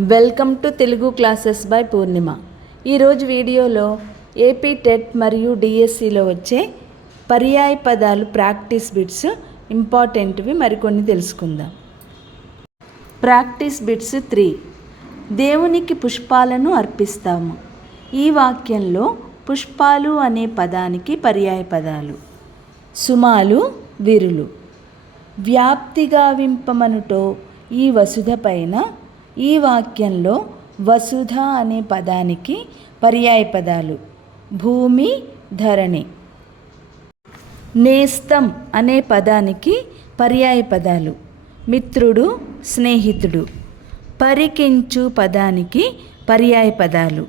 Welcome to Telugu classes by Purnima. ఈరోజు వీడియోలో AP TET మరియు డిఎస్సిలో వచ్చే పర్యాయ పదాలు ప్రాక్టీస్ బిట్స్ ఇంపార్టెంట్వి మరికొన్ని తెలుసుకుందాం. Practice bits three. దేవునికి పుష్పాలను అర్పిస్తాము. ఈ వాక్యంలో పుష్పాలు అనే పదానికి పర్యాయ పదాలు. సుమాలు విరులు. వ్యాప్తిగా వింపమనుటో ఈ వసుధ పైన ఈ వాక్యంలో వసుధ అనే పదానికి పర్యాయ పదాలు. భూమి ధరణి. నేస్తం అనే పదానికి పర్యాయ పదాలు. మిత్రుడు స్నేహితుడు. పరికించు పదానికి పర్యాయ పదాలు.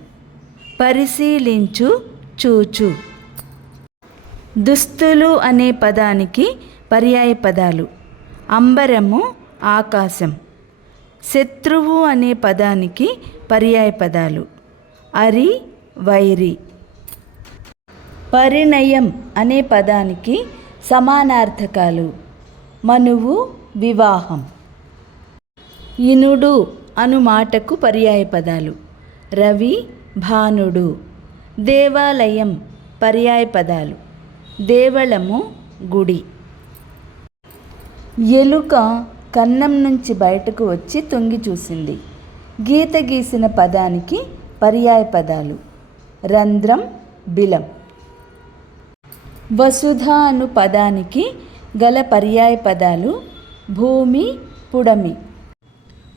పరిశీలించు చూచు. దుస్తులు అనే పదానికి పర్యాయ పదాలు. అంబరము ఆకాశం. శత్రువు అనే పదానికి పర్యాయ పదాలు. అరి వైరి. పరిణయం అనే పదానికి సమానార్థకాలు. మనువు వివాహం. ఇనుడు అను మాటకు పర్యాయ పదాలు. రవి భానుడు. దేవాలయం పర్యాయ పదాలు. దేవళము గుడి. ఎలుక కన్నం నుంచి బయటకు వచ్చి తొంగి చూసింది. గీత గీసిన పదానికి పర్యాయ పదాలు. రంధ్రం బిలం. వసుధ అను పదానికి గల పర్యాయ పదాలు భూమి పుడమి.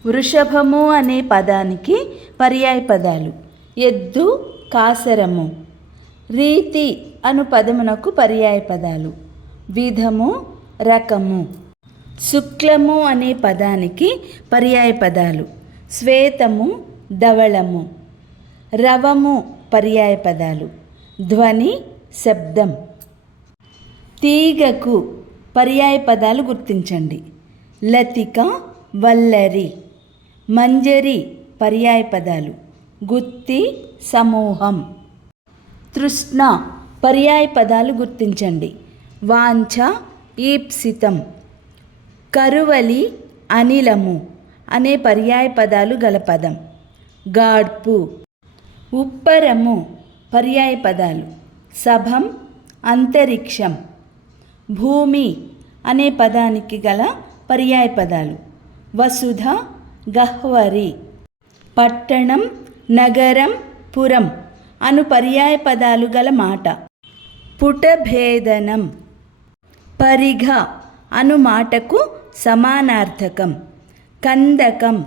వృషభము అనే పదానికి పర్యాయ పదాలు. ఎద్దు కాసరము. రీతి అను పదమునకు పర్యాయ పదాలు. విధము రకము. శుక్లము అనే పదానికి పర్యాయ పదాలు. శ్వేతము ధవళము. రవము పర్యాయ పదాలు. ధ్వని శబ్దం. తీగకు పర్యాయ పదాలు గుర్తించండి. లతిక వల్లరి. మంజరి పర్యాయ పదాలు. గుత్తి సమూహం. తృష్ణ పర్యాయ పదాలు గుర్తించండి. వాంఛ ఈప్సితం. కరువలి అనిలము అనే పర్యాయ పదాలు గల పదం. గాడ్పు. ఉప్పరము పర్యాయ పదాలు. సభం అంతరిక్షం. భూమి అనే పదానికి గల పర్యాయ పదాలు. వసుధ గహ్వరి. పట్టణం నగరం పురం అను పర్యాయ పదాలు గల మాట. పుటభేదనం. పరిఘ అను మాటకు సమానార్థకం కందకం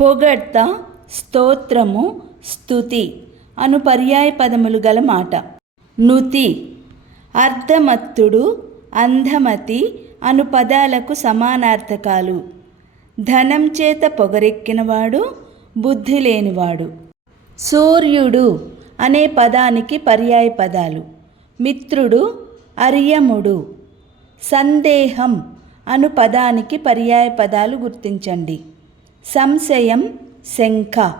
పొగడ్త స్తోత్రము స్తుతి అను పర్యాయ పదములు గల మాట. నుతి అర్ధమత్తుడు అంధమతి అను పదాలకు సమానార్థకాలు. ధనం చేత పొగరెక్కినవాడు బుద్ధి లేనివాడు. సూర్యుడు అనే పదానికి పర్యాయ పదాలు. మిత్రుడు అర్యముడు. సందేహం అను పదానికి పర్యాయ పదాలు గుర్తించండి. సంశయం శంఖ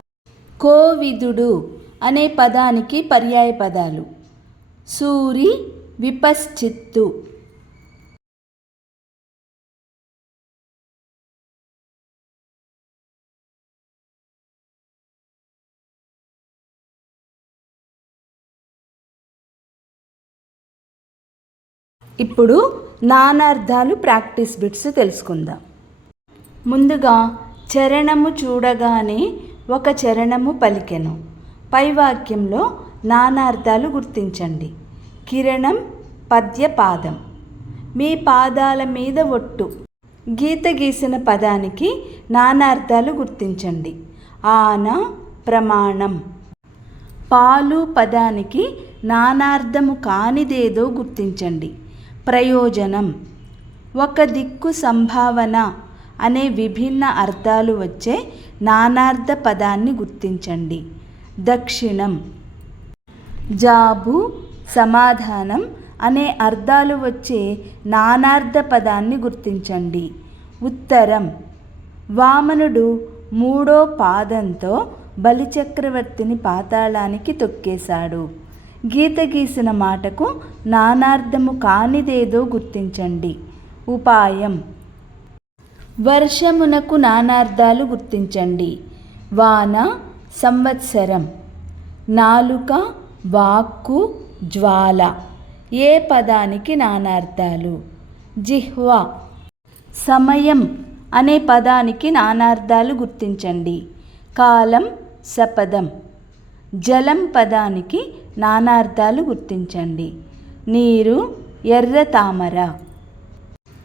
కోవిదుడు అనే పదానికి పర్యాయ పదాలు. సూరి విపశ్చిత్తు. ఇప్పుడు నానార్థాలు ప్రాక్టీస్ బిట్స్ తెలుసుకుందాం. ముందుగా చరణము చూడగానే ఒక చరణము పలికెను. పై వాక్యంలో నానార్థాలు గుర్తించండి. కిరణం పద్య పాదం. మీ పాదాల మీద ఒట్టు. గీత గీసిన పదానికి నానార్థాలు గుర్తించండి. ఆన ప్రమాణం. పాలు పదానికి నానార్థము కానిదేదో గుర్తించండి. ప్రయోజనం. ఒక దిక్కు సంభావన అనే విభిన్న అర్థాలు వచ్చే నానార్థ పదాన్ని గుర్తించండి. దక్షిణం. జాబు సమాధానం అనే అర్థాలు వచ్చే నానార్థ పదాన్ని గుర్తించండి. ఉత్తరం. వామనుడు మూడో పాదంతో బలిచక్రవర్తిని పాతాళానికి తొక్కేశాడు. గీత గీసిన మాటకు నానార్థము కానిదేదో గుర్తించండి. ఉపాయం. వర్షమునకు నానార్థాలు గుర్తించండి. వాన సంవత్సరం. నాలుక వాక్కు జ్వాల. ఏ పదానికి నానార్థాలు? జిహ్వ. సమయం అనే పదానికి నానార్థాలు గుర్తించండి. కాలం సపదం. జలం పదానికి నానార్థాలు గుర్తించండి. నీరు ఎర్ర తామర.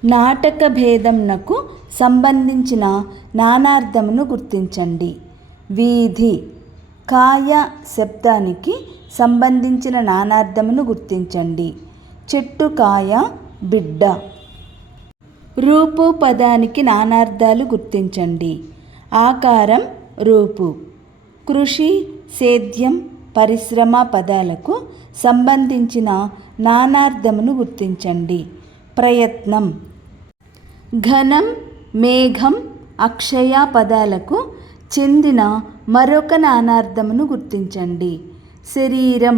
నాటక భేదంనకు సంబంధించిన నానార్థమును గుర్తించండి. వీధి కాయ శబ్దానికి సంబంధించిన నానార్థమును గుర్తించండి. చెట్టు కాయ బిడ్డ. రూపు పదానికి నానార్థాలు గుర్తించండి. ఆకారం రూపు. కృషి సేద్యం పరిశ్రమ పదాలకు సంబంధించిన నానార్థమును గుర్తించండి. ప్రయత్నం. ఘనం మేఘం అక్షయ పదాలకు చెందిన మరొక నానార్థమును గుర్తించండి. శరీరం.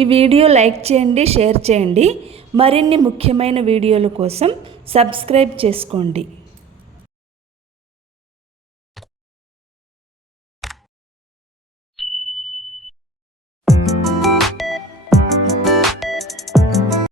ఈ వీడియో లైక్ చేయండి షేర్ చేయండి. మరిన్ని ముఖ్యమైన వీడియోల కోసం సబ్స్క్రైబ్ చేసుకోండి.